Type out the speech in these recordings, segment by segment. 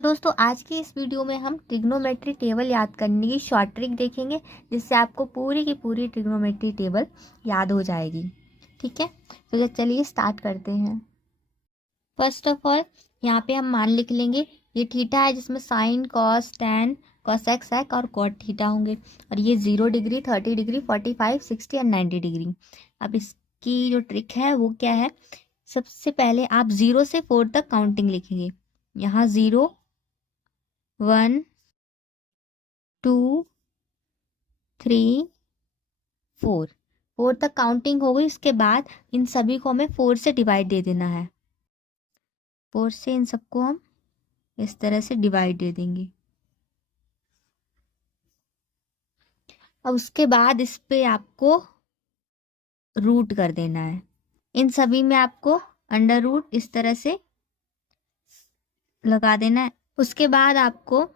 दोस्तों आज की इस वीडियो में हम ट्रिग्नोमेट्री टेबल याद करने की शॉर्ट ट्रिक देखेंगे, जिससे आपको पूरी की पूरी ट्रिग्नोमेट्री टेबल याद हो जाएगी। ठीक है, तो चलिए स्टार्ट करते हैं। फर्स्ट ऑफ ऑल यहाँ पे हम मान लिख लेंगे। ये थीटा है जिसमें साइन, कॉस, टैन, कोसेक, सेक और कॉट थीटा होंगे। और ये 0 डिग्री, 30 डिग्री, 45, 60 और 90 डिग्री। अब इसकी जो ट्रिक है वो क्या है, सबसे पहले आप 0 से 4 तक काउंटिंग लिखेंगे। यहाँ 0, 1, 2, 3, 4 तक काउंटिंग हो गई। उसके बाद इन सभी को हमें 4 से डिवाइड दे देना है। 4 से इन सबको हम इस तरह से डिवाइड दे देंगे। अब उसके बाद इस पे आपको रूट कर देना है। इन सभी में आपको अंडर रूट इस तरह से लगा देना है। उसके बाद आपको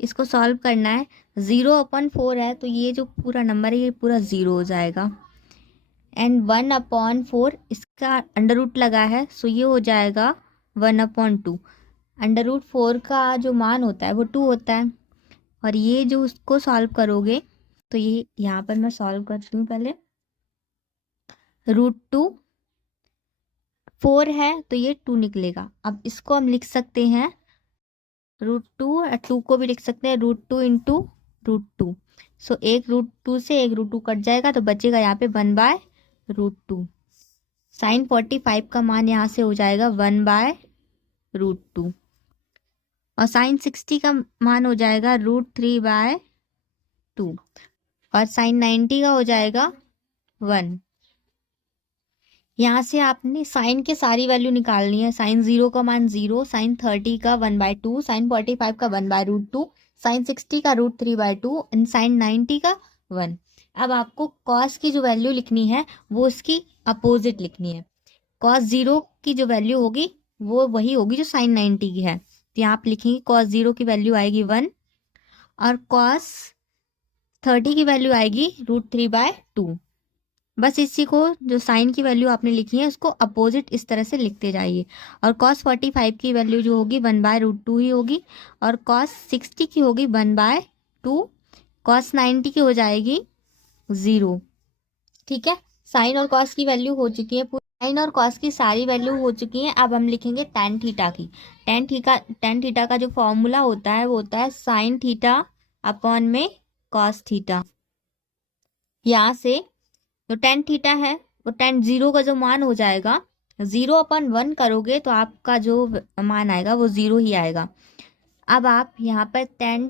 इसको सॉल्व करना है। 0/4 है तो ये जो पूरा नंबर है ये पूरा 0 हो जाएगा। एंड 1/4 इसका अंडर रूट लगा है, सो ये हो जाएगा 1/2। अंडर रूट 4 का जो मान होता है वो 2 होता है। और ये जो उसको सॉल्व करोगे तो ये यहाँ पर मैं सॉल्व करती हूँ पहले। √2 4 है तो ये 2 निकलेगा। अब इसको हम लिख सकते हैं √2, 2 को भी लिख सकते हैं √2 इंटू √2। सो एक √2 से एक √2 कट जाएगा तो बचेगा यहाँ पे 1/√2। साइन 45 का मान यहाँ से हो जाएगा 1/√2। और साइन 60 का मान हो जाएगा √3/2। और साइन 90 का हो जाएगा 1। यहाँ से आपने साइन के सारी वैल्यू निकालनी है। साइन 0 का मान 0, साइन 30 का 1/2, साइन 45 का 1/√2, साइन 60 का √3/2 एंड साइन 90 का 1। अब आपको कॉस की जो वैल्यू लिखनी है वो उसकी अपोजिट लिखनी है। कॉस 0 की जो वैल्यू होगी वो वही होगी जो साइन 90 की है। तो यहाँ आप लिखेंगे कॉस 0 की वैल्यू आएगी 1 और कॉस 30 की वैल्यू आएगी √3/2। बस इसी को जो साइन की वैल्यू आपने लिखी है उसको अपोजिट इस तरह से लिखते जाइए। और कॉस 45 की वैल्यू जो होगी 1/√2 ही होगी। और कॉस 60 की होगी 1/2। कॉस 90 की हो जाएगी 0। ठीक है, साइन और कॉस की वैल्यू हो चुकी है। साइन और कॉस की सारी वैल्यू हो चुकी है। अब हम लिखेंगे टैन थीटा की। टैन थीटा का जो फॉर्मूला होता है वो होता है साइन थीटा अपॉन में कॉस थीटा। यहाँ से जो टैन थीटा है वो टैन 0 का जो मान हो जाएगा, 0/1 करोगे तो आपका जो मान आएगा वो 0 ही आएगा। अब आप यहाँ पर टैन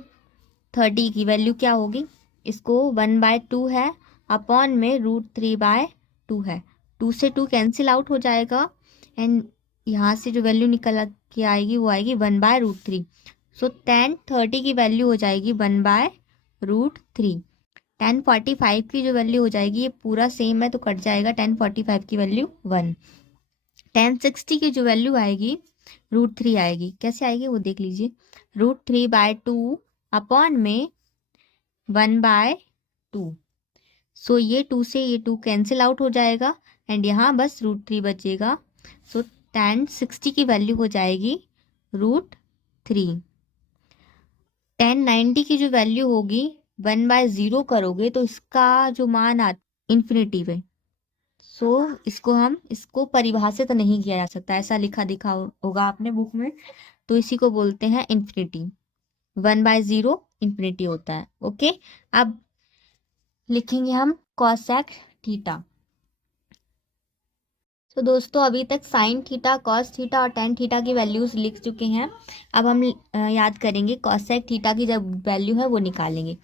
30 की वैल्यू क्या होगी, इसको 1/2 है अपॉन में √3/2 है। 2 से 2 कैंसिल आउट हो जाएगा एंड यहाँ से जो वैल्यू निकल के आएगी वो आएगी 1/√3। सो टैन 30 की वैल्यू हो जाएगी 1/√3। टैन 45 की जो वैल्यू हो जाएगी ये पूरा सेम है तो कट जाएगा। टैन 45 की वैल्यू 1। टैन 60 की जो वैल्यू आएगी √3 आएगी। कैसे आएगी वो देख लीजिए। √3/2 अपॉन में 1/2। सो ये 2 से ये 2 कैंसिल आउट हो जाएगा एंड यहाँ बस √3 बचेगा। सो टैन 60 की वैल्यू हो जाएगी √3। टैन 90 की जो वैल्यू होगी 1/0 करोगे तो इसका जो मान आ इन्फिनिटी पे। सो इसको परिभाषित नहीं किया जा सकता। ऐसा लिखा दिखा होगा आपने बुक में, तो इसी को बोलते हैं इन्फिनिटी। 1/0 इन्फिनिटी होता है। ओके, अब लिखेंगे हम कॉसेक थीटा। तो दोस्तों अभी तक साइन थीटा, कॉस थीटा और टैन थीटा की वैल्यूज लिख चुके हैं। अब हम याद करेंगे कॉसेक थीटा की जब वैल्यू है वो निकालेंगे।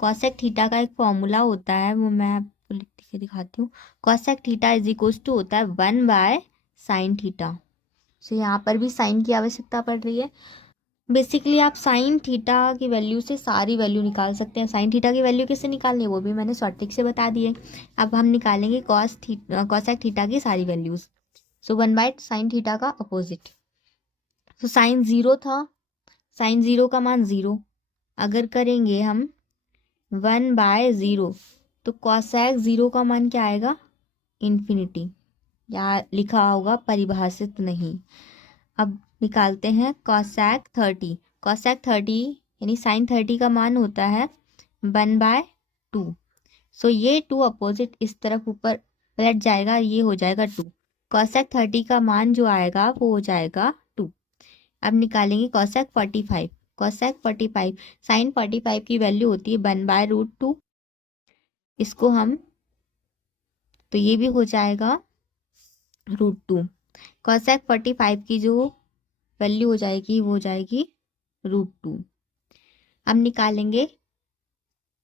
कॉसेक थीटा का एक फॉर्मूला होता है, वो मैं आपको लिख के दिखाती हूँ। Cosec theta is equal to होता है 1/साइन थीटा। सो यहाँ पर भी साइन की आवश्यकता पड़ रही है। बेसिकली आप साइन थीटा की वैल्यू से सारी वैल्यू निकाल सकते हैं। साइन थीटा की वैल्यू कैसे निकालनी है वो भी मैंने शॉर्ट ट्रिक से बता दी है। अब हम निकालेंगे कॉसेक थीटा की सारी वैल्यूज। सो 1/साइन थीटा का अपोजिट। तो साइन 0 था, साइन 0 का मान 0। अगर करेंगे हम 1/0 तो कॉसेक 0 का मान क्या आएगा, इन्फिनिटी। या लिखा होगा परिभाषित नहीं। अब निकालते हैं कॉसेक 30। कॉसेक 30 यानी साइन 30 का मान होता है 1/2। सो ये 2 अपोजिट इस तरफ ऊपर पलट जाएगा, ये हो जाएगा 2। कॉसेक 30 का मान जो आएगा वो हो जाएगा 2। अब निकालेंगे कॉसेक 45। कॉसेक 45 साइन 45 की वैल्यू होती है 1/√2। इसको हम, तो ये भी हो जाएगा √2। कॉसेक 45 की जो वैल्यू हो जाएगी वो हो जाएगी √2। अब निकालेंगे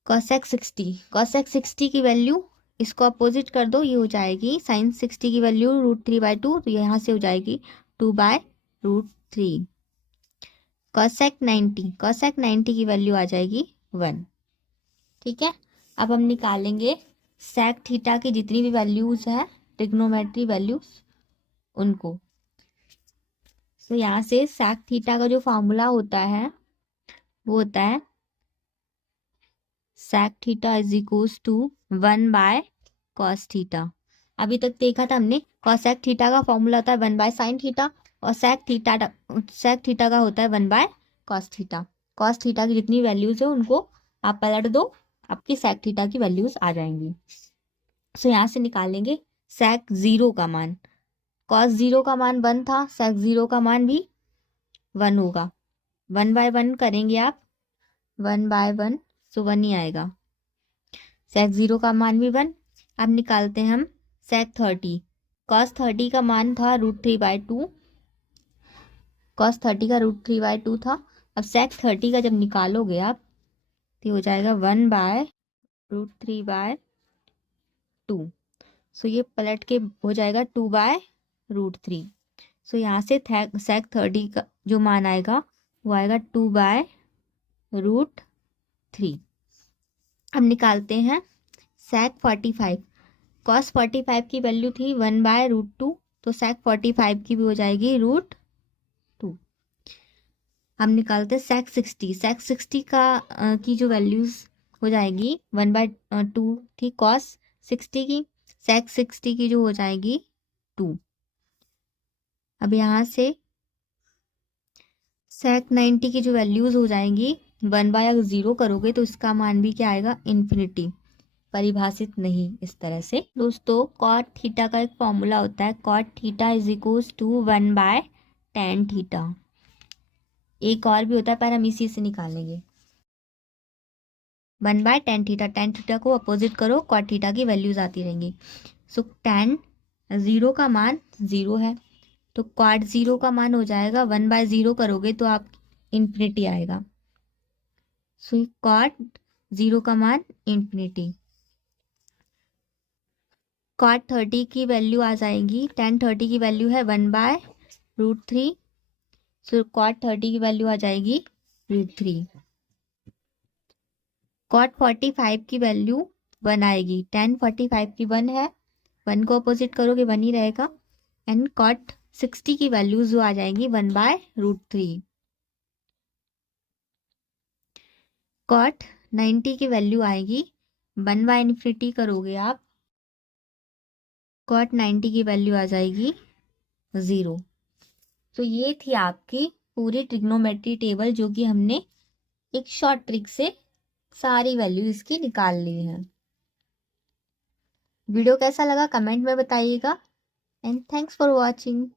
कॉसेक 60। कॉसेक 60 की वैल्यू, इसको अपोजिट कर दो, ये हो जाएगी साइन 60 की वैल्यू √3/2, तो यहाँ से हो जाएगी 2/√3। कॉसेक 90, कॉसेक 90 की वैल्यू आ जाएगी 1। ठीक है, अब हम निकालेंगे सेक थीटा की जितनी भी वैल्यूज है, ट्रिग्नोमेट्री वैल्यूज, उनको। तो यहाँ से सेक थीटा का जो फॉर्मूला होता है वो होता है sec theta is equals to 1/कॉस थीटा। अभी तक देखा था हमने कॉसेक थीटा का फॉर्मूला होता है 1/साइन थीटा, और सेक थीटा का होता है 1/कॉस थीटा। कॉस थीटा की जितनी वैल्यूज है उनको आप पलट दो, आपकी सेक थीटा की वैल्यूज आ जाएंगी। सो यहाँ से निकालेंगे सेक 0 का मान। कॉस 0 का मान 1 था, सेक 0 का मान भी 1 होगा। 1/1 करेंगे आप, 1/1, सो 1 ही आएगा। सेक 0 का मान भी 1। अब निकालते हैं हम सेक 30। कॉस 30 का मान था √3/2। कॉस 30 का √3/2 था। अब सेक 30 का जब निकालोगे आप, तो हो जाएगा 1/√3/2। सो ये पलट के हो जाएगा 2/√3। सो यहाँ से सेक 30 का जो मान आएगा वो आएगा 2/√3। अब निकालते हैं सेक 45। कॉस 45 की वैल्यू थी 1/√2, तो सेक 45 की भी हो जाएगी √2। हम निकालते हैं सेक 60। सेक 60 का की जो वैल्यूज हो जाएगी 1/2 थी कॉस 60 की, सेक 60 की जो हो जाएगी 2। अब यहाँ से सेक 90 की जो वैल्यूज हो जाएंगी 1/0 करोगे तो इसका मान भी क्या आएगा, इन्फिनिटी। परिभाषित नहीं इस तरह से। दोस्तों कॉट थीटा का एक फॉर्मूला होता है, cot theta is equals to 1/tan theta. एक और भी होता है पर हम इसी से निकालेंगे। 1/tan थीटा, tan थीटा को अपोजिट करो, कॉट थीटा की वैल्यूज आती रहेंगी। सो tan 0 का मान 0 है, तो कॉट 0 का मान हो जाएगा 1/0 करोगे तो आप इन्फिनिटी आएगा। सो कॉट 0 का मान इन्फिनिटी। कॉट 30 की वैल्यू आ जाएगी, tan 30 की वैल्यू है 1/√3। सो कॉट 30 की वैल्यू आ जाएगी √3। कॉट 45 की वैल्यू 1 आएगी, tan 45 की 1 है, 1 को अपोजिट करोगे 1 ही रहेगा। एंड कॉट 60 की वैल्यू जो आ जाएंगी 1/√3। कॉट 90 की वैल्यू आएगी 1/इन्फिनिटी करोगे आप, कॉट 90 की वैल्यू आ जाएगी 0। तो ये थी आपकी पूरी ट्रिग्नोमेट्री टेबल, जो कि हमने एक शॉर्ट ट्रिक से सारी वैल्यू इसकी निकाल ली है। वीडियो कैसा लगा कमेंट में बताइएगा, एंड थैंक्स फॉर वॉचिंग।